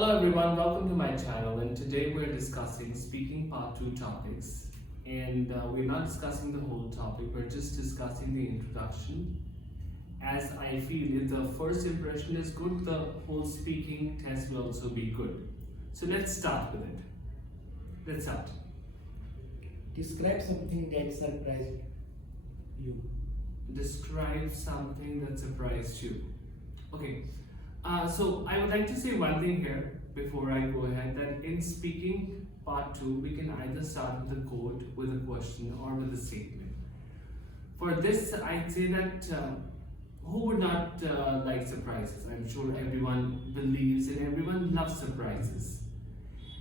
Hello everyone, welcome to my channel, and today we're discussing speaking part 2 topics, and we're not discussing the whole topic, we're just discussing the introduction, as I feel if the first impression is good, the whole speaking test will also be good. So let's start with it. Let's start. Describe something that surprised you. Describe something that surprised you. Okay, so I would like to say one thing here before I go ahead, that in speaking part 2 we can either start with a quote, with a question, or with a statement. For this I'd say that who would not like surprises? I'm sure everyone believes and everyone loves surprises.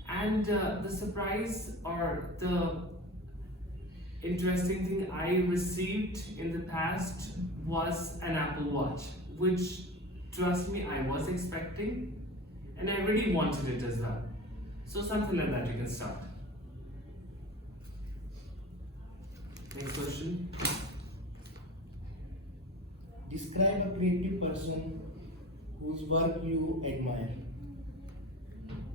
And the surprise or the interesting thing I received in the past was an Apple Watch, which, trust me, I was expecting and I really wanted it as well. So something like that, you can start. Next question. Describe a creative person whose work you admire.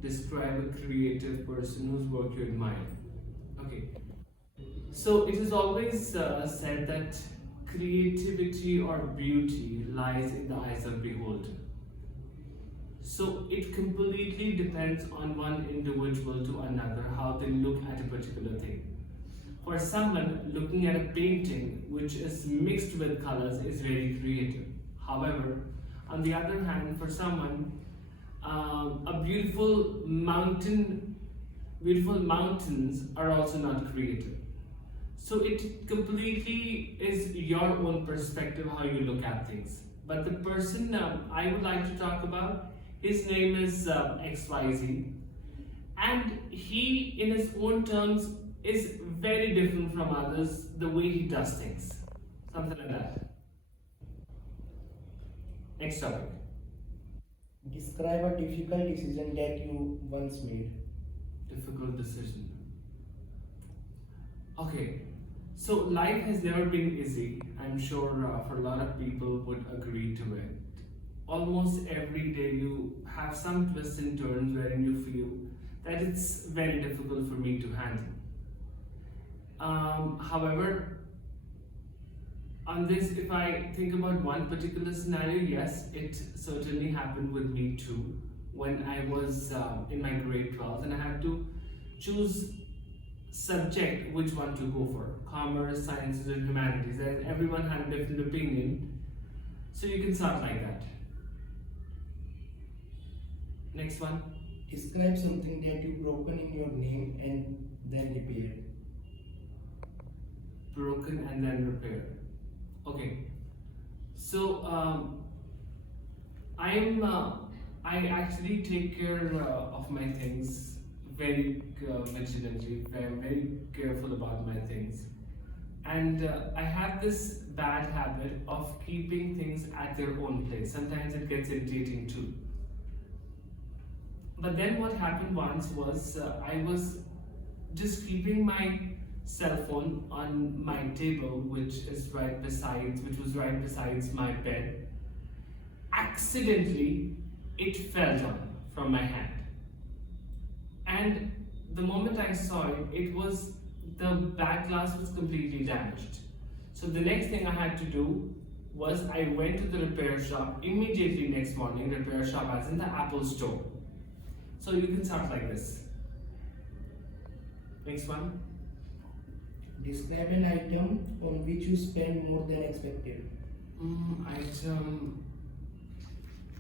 Describe a creative person whose work you admire. Okay. So it is always said that creativity or beauty lies in the eyes of the beholder. So it completely depends on one individual to another how they look at a particular thing. For someone, looking at a painting which is mixed with colors is very creative. However, on the other hand, for someone, a beautiful mountains are also not creative. So it completely is your own perspective how you look at things. But the person I would like to talk about, his name is XYZ, and he in his own terms is very different from others, the way he does things. Something like that. Next topic. Describe a difficult decision that you once made. Difficult decision. Okay, so life has never been easy. I'm sure for a lot of people would agree to it. Almost every day you have some twists and turns wherein you feel that it's very difficult for me to handle. However, on this, if I think about one particular scenario, yes, it certainly happened with me too. When I was in my grade 12 and I had to choose subject which one to go for, commerce, sciences, or humanities, and everyone had a different opinion. So you can start like that. Next one. Describe something that you broken in your name and then repaired. Broken and then repaired. Okay. So I actually take care of my things very vigilantly. I'm very careful about my things, and I have this bad habit of keeping things at their own place. Sometimes it gets irritating too. But then what happened once was I was just keeping my cell phone on my table, which was right beside my bed. Accidentally, it fell down from my hand. And the moment I saw it, the back glass was completely damaged. So the next thing I had to do was I went to the repair shop immediately next morning, repair shop as in the Apple store. So you can start like this. Next one. Describe an item on which you spend more than expected. Item.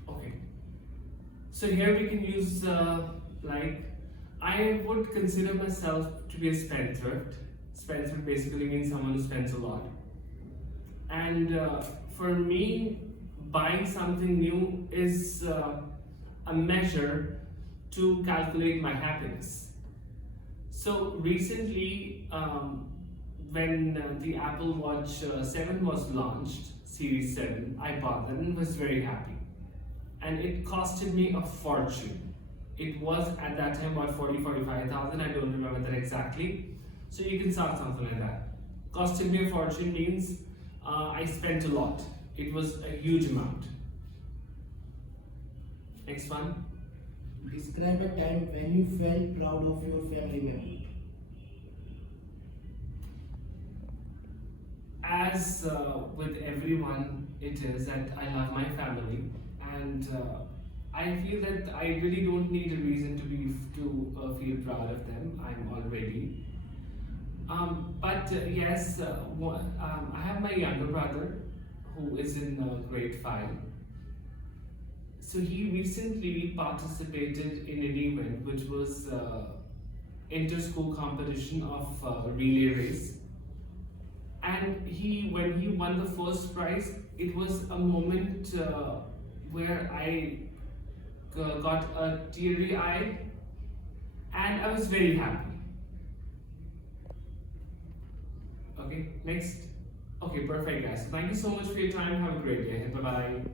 Okay. So here we can use I would consider myself to be a spendthrift. Spendthrift basically means someone who spends a lot. And for me, buying something new is a measure to calculate my happiness. So recently, when the Apple Watch 7 was launched, Series 7, I bought that and was very happy. And it costed me a fortune. It was at that time about 45,000, I don't remember that exactly. So you can start something like that. Costed me a fortune means I spent a lot. It was a huge amount. Next one. Describe a time when you felt proud of your family member. As with everyone, it is that I love my family, and I feel that I really don't need a reason to feel proud of them. I'm already. But yes, I have my younger brother who is in grade 5. So he recently participated in an event which was inter-school competition of relay race, and when he won the first prize, it was a moment where I got a teary eye, and I was very happy. Okay, next. Okay, perfect, guys. Thank you so much for your time. Have a great day. Bye bye.